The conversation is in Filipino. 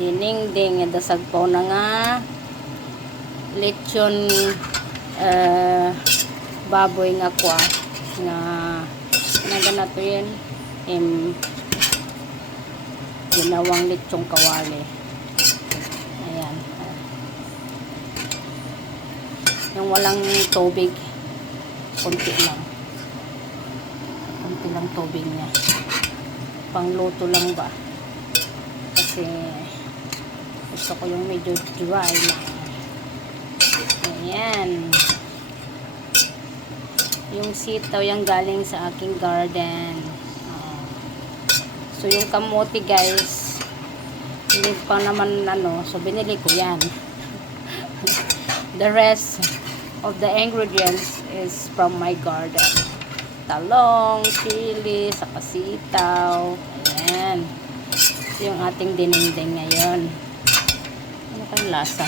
Dinengdeng dasag po na nga lechon baboy nga kwa nga naganato yun ginawang lechong kawali. Ayan, yung walang tubig, konti lang tubig niya, pangluto lang ba, kasi gusto ko yung medyo dry na. Ayan, yung sitaw yung galing sa aking garden. So yung kamote guys, hindi pa naman so binili ko yan. The rest of the ingredients is from my garden. Talong, chili, saka sitaw. Ayan. Ito yung ating dinengdeng ngayon. Ano kayong lasa?